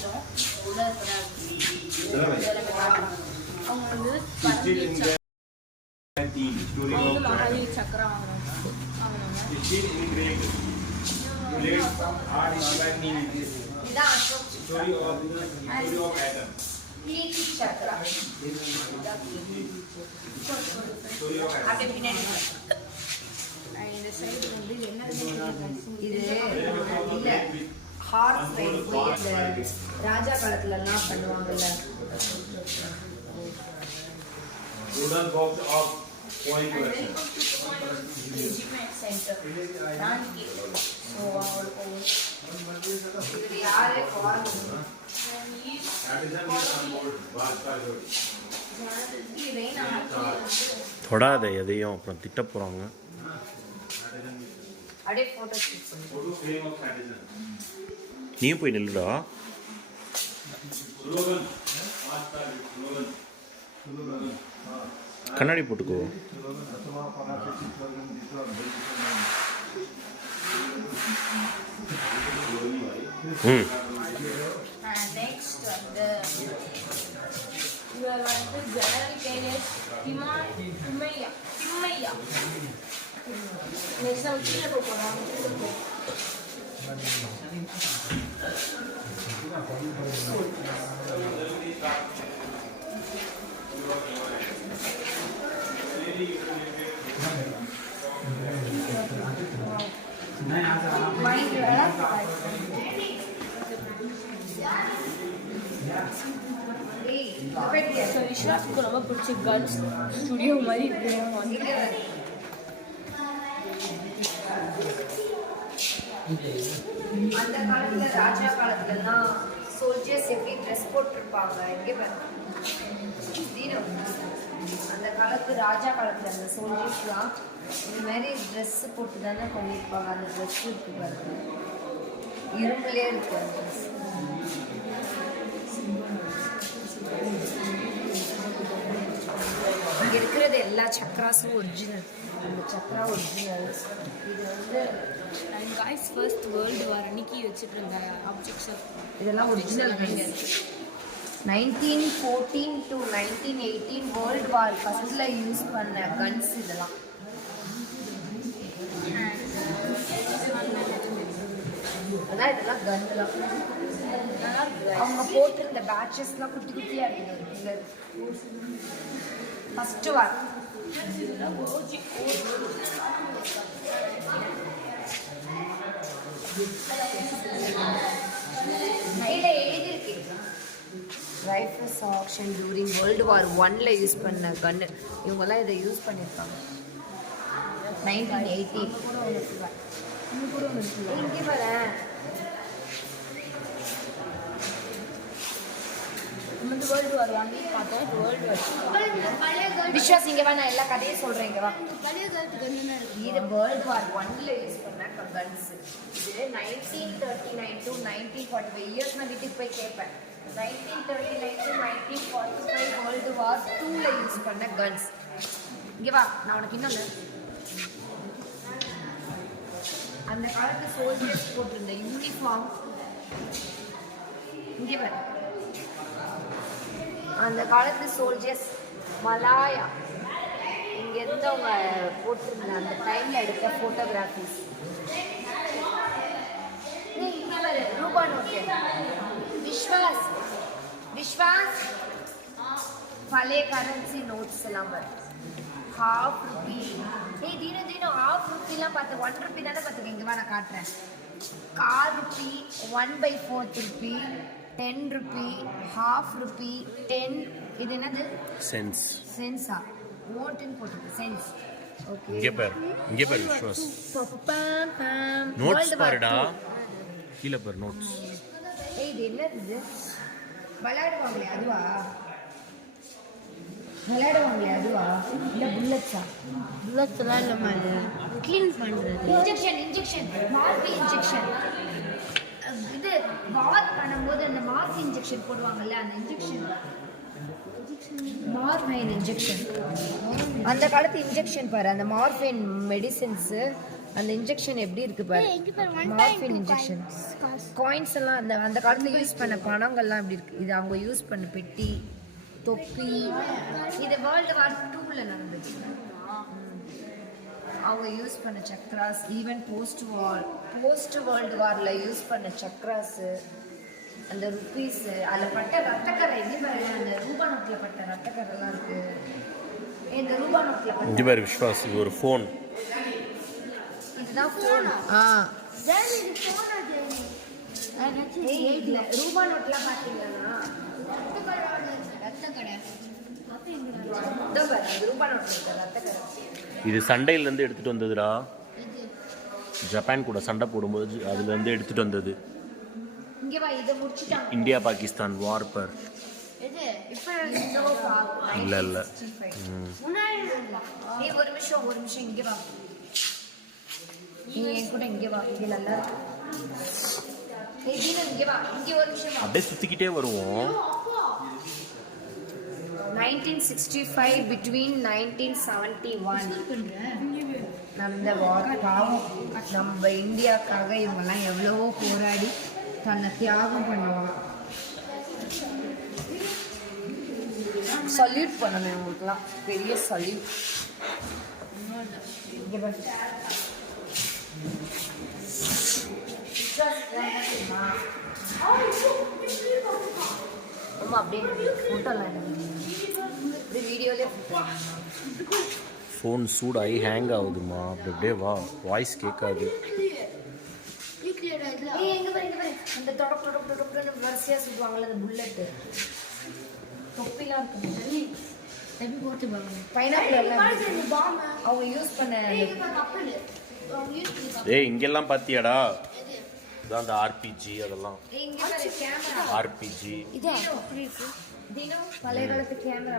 வந்துட்டோம். உள்ள அவங்க வந்து மகாவீர் சக்கரா இந்த சைடு வந்து என்ன இது இல்ல ஹார்ஸ் ரைட் ராஜா காலத்துல எல்லாம் பண்ணுவாங்கல்ல. Wooden box of point regiment center. Nandi. So இது யாரே ஃபார்ம் தொடாத எதையும் அப்புறம் திட்ட போறாங்க. அப்படியே போட்டோ ஷூட் பண்ணு. நீயும் போய் நில்லுடா. கண்ணாடி போட்டுக்கோ. நெக்ஸ்ட் வந்து இவர் வந்து ஜெனரல் கேஎஸ் திம்மையா. நெக்ஸ்ட் நம்ம கீழே போகலாம். விஸ்வாஸுக்கு ரொம்ப பிடிச்ச கன்ஸ் ஸ்டுடியோ மாதிரி இருக்கு. அந்த காலத்துல ராஜா காலத்துலலாம் சோல்ஜர்ஸ் எப்படி ட்ரெஸ் போட்டிருப்பாங்க. எங்கே அந்த காலத்து ராஜா காலத்துல அந்த சோல்ஜர்ஸ்லாம் இந்த மாதிரி ட்ரெஸ் போட்டு தானே பண்ணியிருப்பாங்க. அந்த ட்ரெஸ் இருக்கு பாருங்க, இரும்புலே இருக்கு அந்த ட்ரெஸ். இங்கே இருக்கிறது எல்லா சக்ராஸும் ஒரிஜினல். அந்த சக்ரா ஒரிஜினல். இது வந்து and guys first world war அன்னைக்கு வச்சுட்டு இருந்த ஆப்ஜெக்ட்ஸ் இதெல்லாம் ஒரிஜினல். 1914 to 1918 வேர்ல்டு வார் ஃபர்ஸ்ட்ல யூஸ் பண்ண கன்ஸ் இதெல்லாம். அதான் இதெல்லாம் கன்லாம். அவங்க போட்டிருந்த பேட்சஸ்லாம் குட்டி குட்டியா இருக்கு. ஃபர்ஸ்ட் வார் எழுதிருக்கு. Rifles action during world war 1ல யூஸ் பண்ண கன்னு. இவங்கெல்லாம் இதை யூஸ் பண்ணியிருக்காங்க. 1918 இங்கே வரேன். வேர்ல்டு வார் 1 பார்த்தேன். வேர்ல்டு வார் விஸ்வாஸ் இங்கே வா, நான் எல்லா கதையும் சொல்கிறேன். இங்கே வா. இது வேர்ல்டு வார் 1ல யூஸ் பண்ண கன்ஸ். இது 1939 to 1945 இயர்ஸ் நான் வீட்டுக்கு போய் கேட்பேன். 1939 to 1945 வேர்ல்டு வார் 2ல யூஸ் பண்ண கன்ஸ். இங்கே வா, நான் உனக்கு இன்னொன்று அந்த காலத்து சோல்ஜர்ஸ் போட்டிருந்த யூனிஃபார்ம். இங்கே வர அந்த காலத்து சோல்ஜர்ஸ் மலாயா இங்கேருந்து அவங்க போட்டிருந்த அந்த டைமில் எடுத்த ஃபோட்டோகிராஃபிஸ். இங்கே வர ரூபா நோட்டு. விஸ்வாஸ் பழைய கரன்சி நோட்ஸ் எல்லாம் வரும். ½ ரூபி. தினம் ½ ரூபிலாம் பார்த்து 1 ரூபி தானே பார்த்துக்க. இங்கே வா, நான் காட்டுறேன். ½ ரூபி, 1/4 ரூபி, 10 ரூபி, ½ ரூபி, 10. இது என்னது? சென்ஸ். சென்ஸா? நோட்டுன்னு போட்டுருக்கு. சென்ஸ். ஓகே. இங்கே பாரு விஸ்வாஸ். நோட்ஸ் பாருடா. கீழே பாரு நோட்ஸ். இது என்னது? விளையாடுவாங்களே அதுவா? அதுவா? இல்லை புல்லட்ஸா? புல்லட்ஸ்லாம் இல்லை மாதிரி க்ளீன் பண்ணுறது. இன்ஜெக்ஷன் மார்பு இன்ஜெக்ஷன். இது வார் பண்ணும்போது அந்த மார்க் இன்ஜெக்ஷன் போடுவாங்கல்ல, அந்த இன்ஜெக்ஷன் மார்பைன் இன்ஜெக்ஷன். அந்த காலத்து இன்ஜெக்ஷன் பாரு. அந்த மார்பைன் மெடிசின்ஸு அந்த இன்ஜெக்ஷன் எப்படி இருக்கு பாரு, மார்பின் இன்ஜெக்ஷன். காயின்ஸ் எல்லாம் அந்த அந்த காலத்துல யூஸ் பண்ண பணங்கள்லாம் எப்படி இருக்கு. இது அவங்க யூஸ் பண்ண பெட்டி, தொப்பி. இது வேர்ல்டு வார் 2ல நடந்துச்சு. அவங்க யூஸ் பண்ண சக்ராஸ், ஈவன் போஸ்ட் வேர்ல்டு வார்ல யூஸ் பண்ண சக்ராஸ், அந்த ருப்பீஸ், அதில் பட்ட ரத்தக்கரை எப்படி பாருங்க, அந்த ரூபா நோட்டில் பட்ட ரத்தக்கரைலாம் இருக்கு. இந்த ரூபா நோட்டில் பட்ட இங்கே பாரு விஸ்வாஸ், இது ஒரு ஃபோன். இதுதான் ஃபோனா? ரூபா நோட்லாம் பார்த்தீங்கன்னா ரத்தக்கடை, ரூபா நோட்டில் இருக்க ரத்தக்கடை. இது சண்டையிலேருந்து எடுத்துகிட்டு வந்ததுடா. ஜப்பான் கூட சண்டை போடும்போது அதுலேருந்து எடுத்துகிட்டு வந்தது. இங்கே வா, இதை முடிச்சுட்டாங்க. இந்தியா பாகிஸ்தான் வார் பர். இல்லை இல்லை. ஒரு நிமிஷம் இங்கே வா. நீ என் கூட இங்கே வா, இது நல்லா இருக்கு. இங்கே வா, இங்கே ஒரு நிமிஷம் வா. அப்படியே சுற்றிக்கிட்டே வருவோம். 1965 between 1971 நடந்த வார். பாவம், நம்ம இந்தியாவுக்காக இவங்கெல்லாம் எவ்வளவோ போராடி தன்னை தியாகம் பண்ணுவாங்க. சல்யூட் பண்ணணும் இவங்களுக்குலாம், பெரிய சல்யூட். ரொம்ப அப்படியே ஃபோட்டோலாம் இப்படி வீடியோலே ஃபோன் சூடாகி ஹேங் ஆகுதுமா. அப்படி அப்படியே வா, வாய்ஸ் கேட்காது. அந்த தொடப்பு வரிசையா சுடுவாங்கல்ல, அந்த புல்லட்டு தொப்பிலாம் இருக்கு. பைனாப்பிள் எல்லாம் அவங்க யூஸ் பண்ண. ஏய் இங்கெல்லாம் பார்த்தியாடா, இதான் அந்த ஆர்பிஜி அதெல்லாம். ஆர்பிஜி தினம் பழைய காலத்து கேமரா,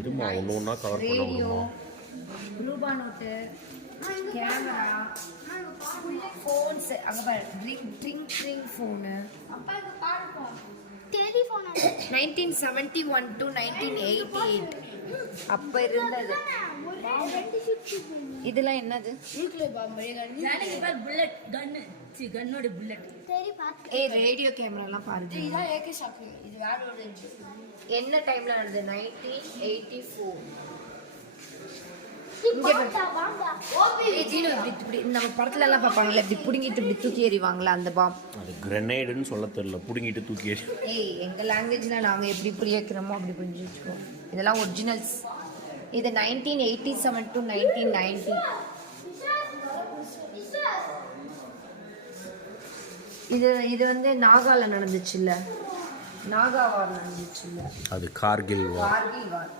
இருமா ஒன்று ஒன்றா கவர் பண்ண ரேடியோ, முடியுமா? ரூபா நோட்டு, கேமரா, ஃபோன்ஸ். அங்கே பாரு, ட்ரிங் ஃபோனு. 1971 to 1988 அப்போ இருந்தது. இதெல்லாம் என்னது? ரேடியோ கேமராலாம் பாருங்க. என்ன டைம்ல நடந்தது? 1984. நம்ம படத்துல எல்லாம் பார்ப்பாங்கல்ல, இப்படி புடுங்கிட்டு இப்படி தூக்கி எறிவாங்களா, அந்த பாம். அது கிரெனேடுன்னு சொல்ல தெரியல, புடுங்கிட்டு தூக்கி எறி. எங்க லாங்குவேஜ்ல நாங்க எப்படி புரிய வைக்கிறோமோ அப்படி புரிஞ்சு வச்சுக்கோம். இதெல்லாம் ஒரிஜினல்ஸ். இது 1987 to 1990. இது வந்து நாகால நடந்துச்சுல்ல, நாகா வார் நடந்துச்சுல்ல. அது கார்கில் வார். கார்கில் வார்.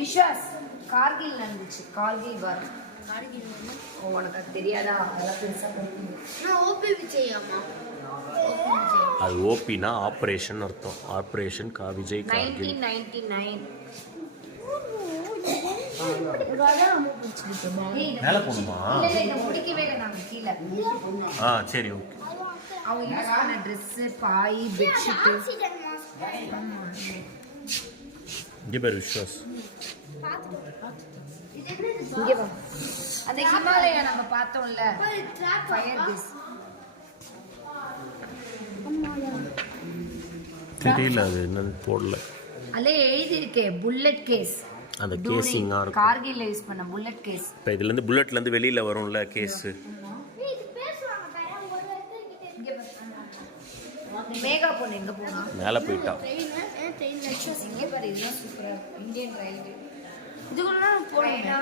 விஸ்வாஸ், கார்கில் நடந்துச்சு, கார்கில் வார். உனக்கு தெரியாதா? அதெல்லாம் பெருசா அது ஓபினா ஆப்ரேஷன் அர்த்தம். ஆப்ரேஷன் விஜய் கார்கில். 1999. மேலே போகணுமா? பிடிக்கவே இல்லை நாங்கள் கீழே. சரி ஓகே. அவங்க யூஸ் பண்ண ட்ரெஸ்ஸு, பாய், பெட்ஷீட்டு. இங்கே பேர் விஸ்வாஸ். இங்கே வா, அந்த ஹிமாலயா நம்ம பார்த்தோம்ல, ஃபயர் பேஸ். தெரியல அது என்னன்னு போடல. அதில் எழுதியிருக்கே புல்லட் கேஸ். அந்த கேசிங்காக இருக்கும். கார்கில்ல யூஸ் பண்ண புல்லட் கேஸ். இப்போ இதுலேருந்து புல்லட்லேருந்து வெளியில் வரும்ல கேஸு. மேகா பொண்ணு எங்கே போனா? மேலே போயிட்டா. இங்கே பாரு, இதெல்லாம் சூப்பராக இருக்கு. இந்தியன் ரயில்வே இதுக்குள்ள போனேன்னா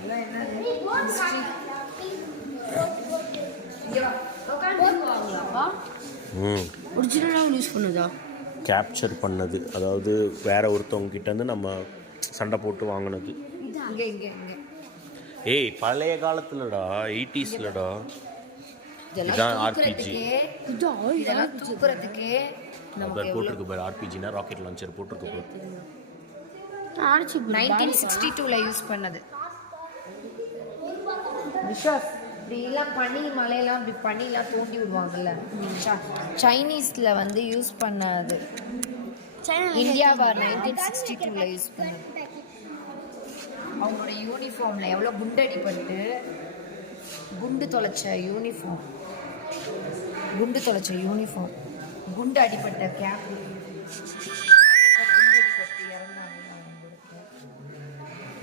எல்லாம் என்னது? இங்கே வா, உட்காந்து வாங்கலாமா? ஒரிஜினலாக யூஸ் பண்ணுதா? கேப்சர் பண்ணது, அதாவது வேற ஒருத்தவங்க கிட்டேருந்து நம்ம சண்டை போட்டு வாங்கினது. இங்கே இங்கே இங்கே. ஏய் பழைய காலத்துலடா, 80sலடா. இதான் ஆர்பிஜி. இதெல்லாம் தூக்குறதுக்கே அது போட்டிருக்கு பாரு, ஆர்பிஜினா ராக்கெட் லான்ச்சர் போட்டிருக்கு பாரு. 1962ல யூஸ் பண்ணது. விஸ்வாஸ், இப்படிலாம் பனி மலையெல்லாம் இப்படி பனிலாம் தோண்டி விடுவாங்கல்ல, சைனீஸில் வந்து யூஸ் பண்ணது. இந்தியாவை 1962ல யூஸ் பண்ணது. அவங்களோட யூனிஃபார்மில் எவ்வளோ குண்டடிப்பட்டு குண்டு தொலைச்ச யூனிஃபார்ம் குண்டு அடிப்பட்ட கேப் குண்டு அடிப்பட்டு இறந்தாங்க.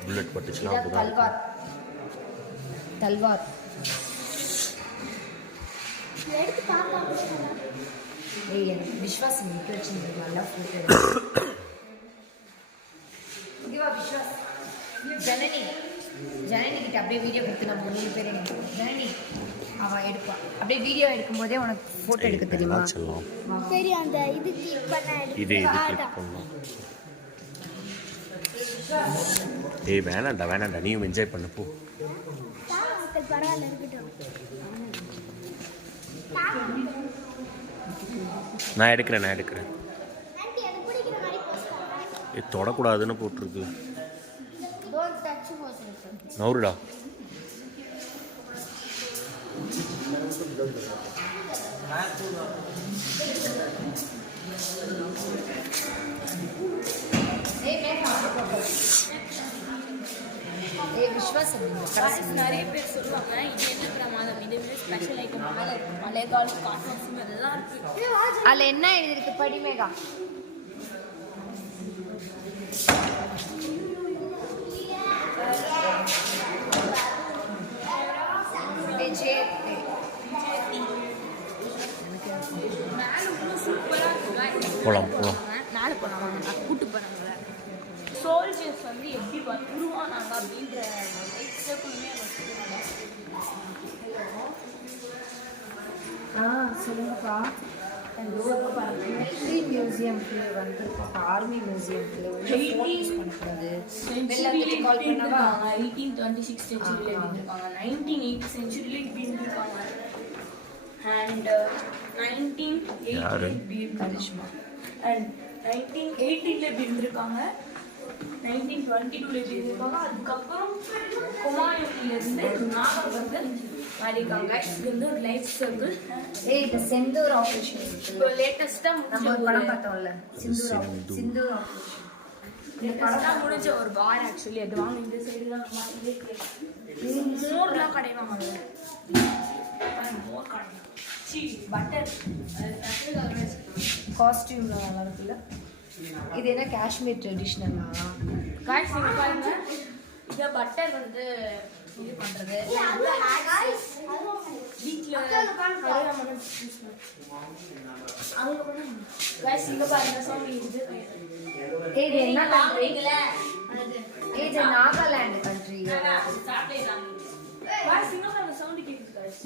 புல்லட் பட்டுச்சுன்னா இதான் அப்படிதான். தல்வார் ஏய் எனக்கு விஸ்வாஸ் நிற்க வச்சுருந்தது நல்லா ஃபோட்டோ ஓகேவா விஸ்வாஸ் ஜனனி கிட்ட அப்படியே வீடியோ கொடுத்து நம்ம 3 பேர் எடுக்கணும். ஜனனி அவள் எடுப்பா அப்படியே வீடியோ எடுக்கும் போதே உனக்கு ஃபோட்டோ எடுக்க தெரியுமா? சரி அந்த இது கிளிக் பண்ண இது கிளிக் பண்ணலாம். ஏய் வேணாண்டா நீயும் என்ஜாய் பண்ணு போ. பரவாயில்ல இருக்கட்டும். நான் எடுக்கிறேன் ஆண்டி அது பிடிக்கிற மாதிரி போஸ்ட் இது தொடக்கூடாதுன்னு போட்டிருக்கு. Don't touch post. நவுருடா. விஸ்வாஸ் நிறைய பேர் சொல்லுவாங்க இது என்ன பிரமாதம், இது ஸ்பெஷல் ஐட்டம், பழைய காலம் கார்ட்டூன்ஸ் எல்லாம் இருக்கு. அதில் என்ன எழுதிருக்கு படிமேகா? போலாம் மேலே போனாங்க நான் கூட்டு போனாங்க. சோல்ஜர்ஸ் வந்து எப்படி உருவானாங்க அப்படின்ற சொல்லுங்கப்பா. மிலிட்ரி மியூசியம்க்கு வந்துருக்கோம். ஆர்மி மியூசியம்க்கு யூஸ் பண்ணக்கூடாது. 1826 செஞ்சுரியில் இருந்திருக்காங்க, 1980 செஞ்சுரியில் இருந்திருக்காங்க, அண்ட் 1980 கரிஷ்மா அண்ட் 1918 இருந்திருக்காங்க, 1922 இருந்திருக்காங்க. அதுக்கப்புறம் குமாயூன்லேருந்து நாகர்கர்கள் மாறியிருக்காங்க. இது வந்து ஒரு லைஃப் சர்க்கிள். இந்த செந்தூர் ஆபரேஷன் இப்போ லேட்டஸ்ட்டாக நம்ம ஒரு படம் பார்த்தோம்ல, சிந்தூர் ஆபரேஷன். முடிஞ்ச ஒரு பார் ஆக்சுவலி அது வாங்க இந்த சைடு தான் மோர்லாம் கிடைவாங்க. மோர் கிடையாது, பட்டர் காஸ்டியூம் நல்லா இருக்குல்ல. இது என்ன காஷ்மீர் ட்ரெடிஷ்னலா? காய்ஸ் நீங்கள் பாருங்க, இதை பட்டர் வந்து இது பண்ணுறது வீட்டில் காய்ஸ் இங்கே பாருங்க சாமி இது இது என்ன கண்ட்ரி? இது நாகாலாந்து கண்ட்ரி. காய்ஸ் இங்கே பாருங்க சவுண்டு கேட்குது காய்ஸ்.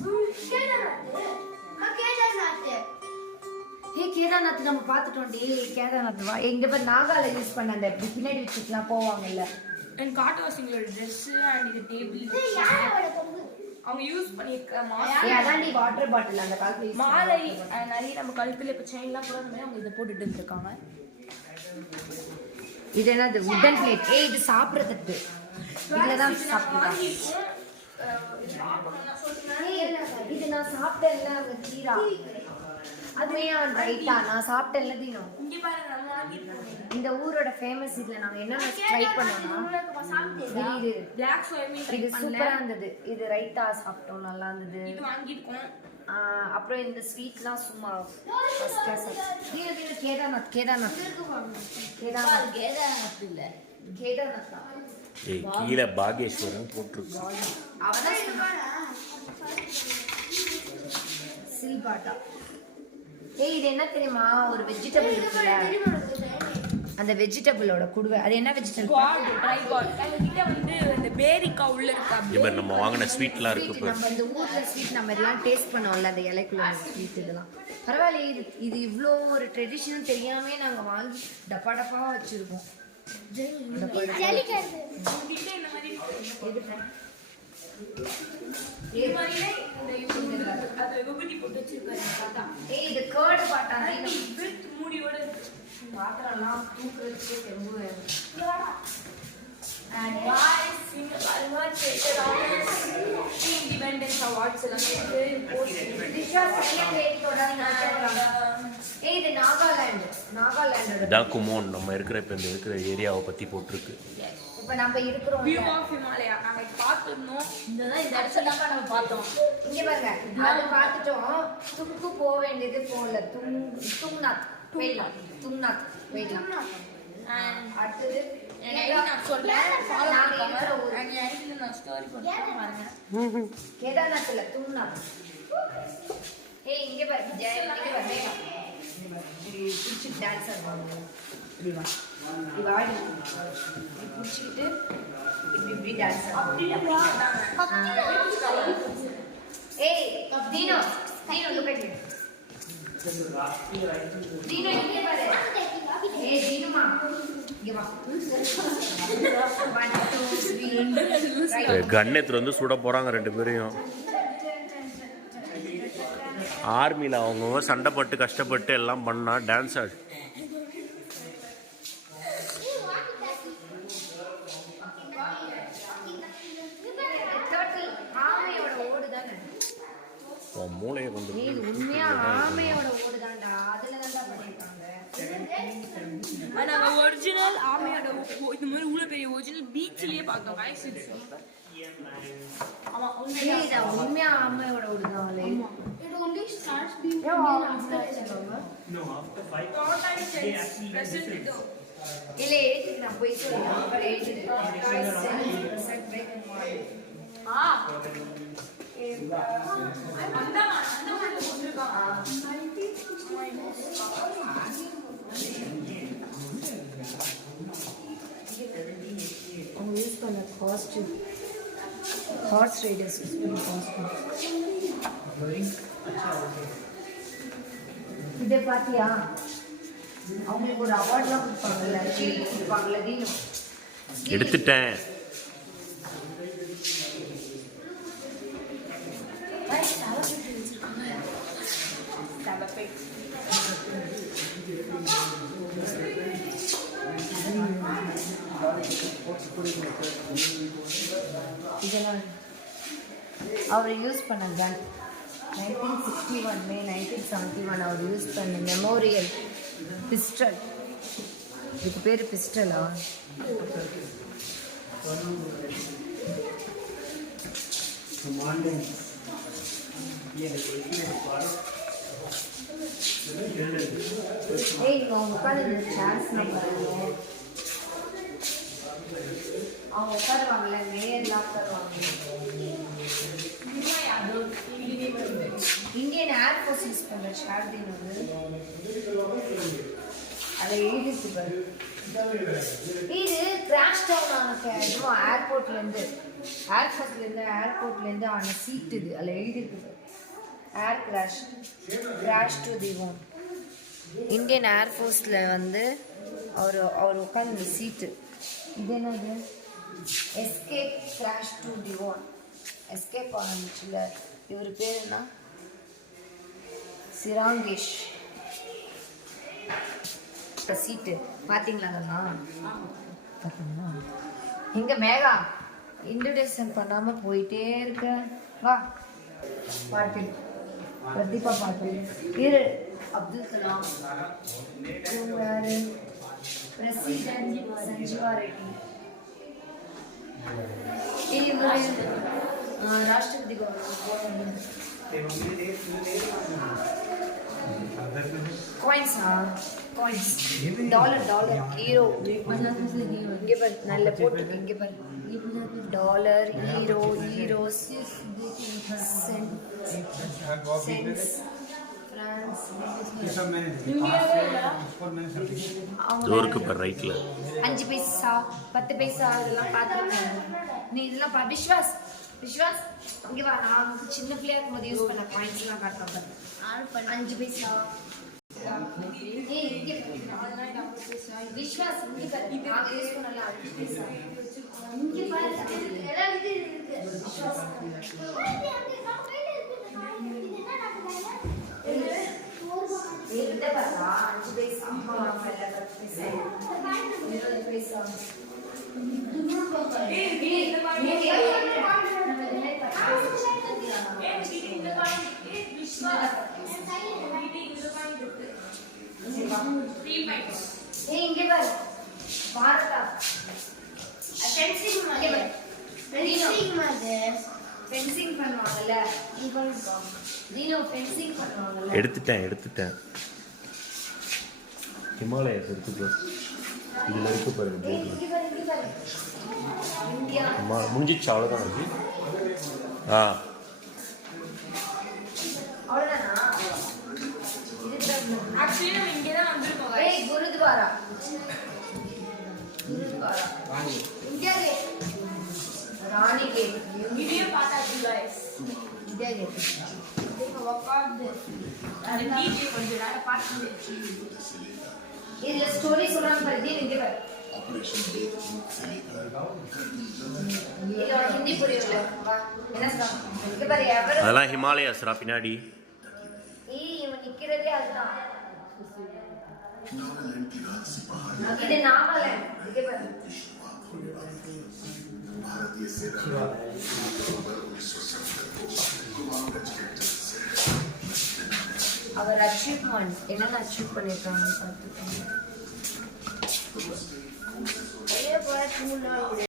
கேதார்நாத் நம்ம பார்த்துட்டோம். கேதார்நாத் வா. எங்க பேர் நாகால யூஸ் பண்ண அந்த பின்னாடி வச்சுக்கலாம் போவாங்கல்ல. அண்ட் காட்டுவாசிங்களோட ட்ரெஸ்ஸு அண்ட் இது டேபிள் அவங்க யூஸ் பண்ணியிருக்க அதான் நீ வாட்டர் பாட்டில் அந்த காலத்துல மாலை நிறைய நம்ம கழுத்துல இப்போ செயின்லாம் கூட மாதிரி அவங்க இதை போட்டுட்டு இருந்திருக்காங்க. இது என்னது? வுடன் பிளேட். இது சாப்பிட்ற தட்டு. இதில் தான் சாப்பிடுவாங்க. இது நான் சாப்பிட்டேன்ல அந்த கீரா, அதுவே ரைட்டா நான் சாப்பிட்டேன்ல தீனம். இந்த ஊரோட ஃபேமஸ். இதில் நாங்கள் என்னென்ன ட்ரை பண்ணோம்னா இது சூப்பராக இருந்தது. இது ரைட்டா சாப்பிட்டோம், நல்லா இருந்தது. அப்புறம் இந்த ஸ்வீட்லாம் சும்மா ஃபர்ஸ்ட் கிளாஸ். கேதார்நாத் கேதார்நாத் இல்லை கேதார்நாத் தான். கீழே பாகேஸ்வரன் போட்டிருக்கு. அவதான் சில்பாட்டா. இது என்ன தெரியுமா? ஒரு வெஜிடபிள் இருக்குல்ல, அந்த வெஜிடபிளோட குடுவை. அது என்ன வெஜிடபிள்? வந்து இந்த பேரிக்காய் உள்ள இருக்கா. இப்போ நம்ம வாங்கின ஸ்வீட்லாம் இருக்கு. நம்ம இந்த ஊர்ல ஸ்வீட் நம்ம இதெல்லாம் டேஸ்ட் பண்ணுவோம்ல, அந்த இலைக்குள்ள ஸ்வீட் இதெல்லாம் பரவாயில்ல. இது இவ்வளோ ஒரு ட்ரெடிஷனல் தெரியாமே நாங்க வாங்கி டப்பா டப்பாவா வச்சிருக்கோம். இது கேர்டு பாட்டா மூடியோட பாத்திரம்லாம் தூக்குறதுக்கே ரொம்ப. And guys, இங்க பாருங்க theater இண்டிபெண்டன்ஸ் அவார்ட்ஸ் எல்லாமே விஸ்வாஸ் செகண்ட் எயிட்டோட ஏய் இது நாகாலாண்டோட இதான் குமோன் நம்ம இருக்கிற இப்போ இந்த இருக்கிற ஏரியாவை பற்றி போட்டிருக்கு. இப்போ நம்ம இருக்கிறோம் வியூ ஆஃப் ஹிமாலயா நாங்கள் பார்த்துருந்தோம். இந்த இடத்துல தான் நம்ம பார்த்தோம். இங்க பாருங்க அது பார்த்துட்டோம். தும்கு போக வேண்டியது போகல. துங்நாத் போயிடலாம். அடுத்தது நான் சொல்றேன் நான் ஸ்டோரி போட்டுறேன் பாருங்க. கேதார்நாத்ல துங்நாத். ஏய் இங்க பாரு ஜெய இங்க பாரு புடிச்சு டான்ஸ் ஆடுவாங்க. இப்படி வா இப்படி ஆடு புடிச்சிட்டு இப்படி டான்ஸ் ஆடுவாங்க. ஏய் தீனோ look at me. தீனோ இங்க பாரு. ஏய் தீனுமா இங்க வா. 1 2 3 கண்ணெத்துல வந்து சுட போகிறாங்க 2 பேரையும். ஆர்மியில் அவங்கவுங்க சண்டைப்பட்டு கஷ்டப்பட்டு எல்லாம் பண்ணால் டான்ஸ் ஆடு. மூளையை கொண்டு உண்மையா ஆமையோட ஓடுதான்டா. அதுல தான் பண்ணிருக்காங்க. நாங்கள் ஒரிஜினல் ஆமையோட இந்த மாதிரி உள்ள பெரிய ஒரிஜினல் பீச்சிலேயே பார்த்தோம். ஆமாம் உண்மையா ஆமையோட ஓடுதாங்களே. It only starts being after இல்ல ஏத்துக்கு நான் போய் சொல்றேன். அப்புறம் ஏத்துக்கு அவங்க யூஸ் பண்ண காஸ்டியூம் ஹார்ஸ் ரைடர்ஸ் யூஸ் பண்ண காஸ்டியூம். இதை பார்த்தியா? அவங்களுக்கு ஒரு அவார்ட்லாம் கொடுப்பாங்கல்ல, ஷீல்டு கொடுப்பாங்கல்ல. தீனும் எடுத்துட்டேன். இதெல்லாம் அவர் யூஸ் பண்ண கன் 1961 மே 1971 அவர் யூஸ் பண்ண மெமோரியல் பிஸ்டல். இதுக்கு பேர் பிஸ்டலா? ஏய் இங்கே அவங்க உட்காந்து இந்த சேர்ஸ்லாம் பாருங்க. அவங்க உட்காருவாங்கல்ல, மேயர்லாம் உட்காருவாங்க. இந்தியன் ஏர்ஃபோர்ஸ் யூஸ் பண்ணுற ஷார்டின் வந்து அதை எழுதிருக்கு பாரு. இது கிராஷ் டவுன் ஆன இதுவும் ஏர்போர்ட்லேருந்து ஏர்போர்ட்லேருந்து ஆன சீட். இது அதில் எழுதிருக்கு பாரு. Air crash to the own. Indian ஏர்ஃபோர்ஸில் வந்து அவர் உட்காந்து சீட்டு. இது என்னது? Escape crash to the own. Escape ஆரம்பிச்சுல. இவர் பேர் என்ன? சிராங்கேஷ். சீட்டு பார்த்தீங்களா? அதெல்லாம் பார்த்தீங்களா? இங்கே மேகா இன்ட்ரடியூஷன் பண்ணாமல் போயிட்டே இருக்க. வா பாட்டில் பிரதீபா பாட்டில் இரு. அப்துல் கலாம். இவங்க யாரு? பிரசிடென்ட் சஞ்சீவா ரெட்டி. இவர் ராஷ்டிரபதி கவர்மெண்ட். காயின்ஸா? Coins dollar hero. இங்கே பாரு நல்ல போட்டு. இங்கே பாரு டாலர் ஹீரோஸ் சென்ஸ் ஃப்ரான்ஸ். டோருக்கு பர் ரைட்ல 5 பைசா 10 பைசா இதெல்லாம் பார்த்துருக்கேன். நீ இதெல்லாம் விஸ்வாஸ் இங்கே வா. நான் சின்ன பிள்ளையா இருக்கும்போது யூஸ் பண்ண காயின்ஸ்லாம் காட்டுறேன். 5 பைசா. விஸ்வாஸ் இங்கே பாரு. நாங்கள் யூஸ் பண்ணலாம் 5 பைசா. இங்கே பாரு எல்லாம் இது இருக்கு. விஸ்வாஸ் என்கிட்ட பார்த்தா 5 பைசா அம்மா வாங்கல 10 பைசா 20 பைசா. ஃபென்சிங் பண்ணுவாங்கல்ல தீனோ ஃபென்சிங் பண்ணுவாங்கல்ல. எடுத்துட்டேன் ஹிமாலயஸ் எடுத்துக்கோ. இதில் இருக்கு பாருங்க போர்டில். இங்க பாரு இந்தியா முடிஞ்சிச்சு அவ்வளோதான் அது. ஆ அவ்வளோதானா? ஆக்சுவலி நம்ம இங்கே தான் வந்திருக்கோம் ஏய் குருத்வாரா இந்தியா கேட் ராணி கேட் இதையும் பார்த்தாச்சு guys. இந்தியா கேட் உட்காந்து அந்த டிஜே கொஞ்சம் நேரம் பார்த்து இதுல ஸ்டோரி சொல்றாங்க பாரு தீன் இங்க பாரு. இது ஹிந்தி புரியல வா என்ன சொல்றாங்க இங்க பாரு எவர் அதெல்லாம் ஹிமாலயாஸ்ரா பின்னாடி. இவன் நிக்கிறதே அதுதான். இது நாகாலாந்து இங்க பாரு. அவர் அச்சீவ்மெண்ட் என்னென்ன அச்சீவ் பண்ணிருக்காங்கன்னு பார்த்துக்கோங்க.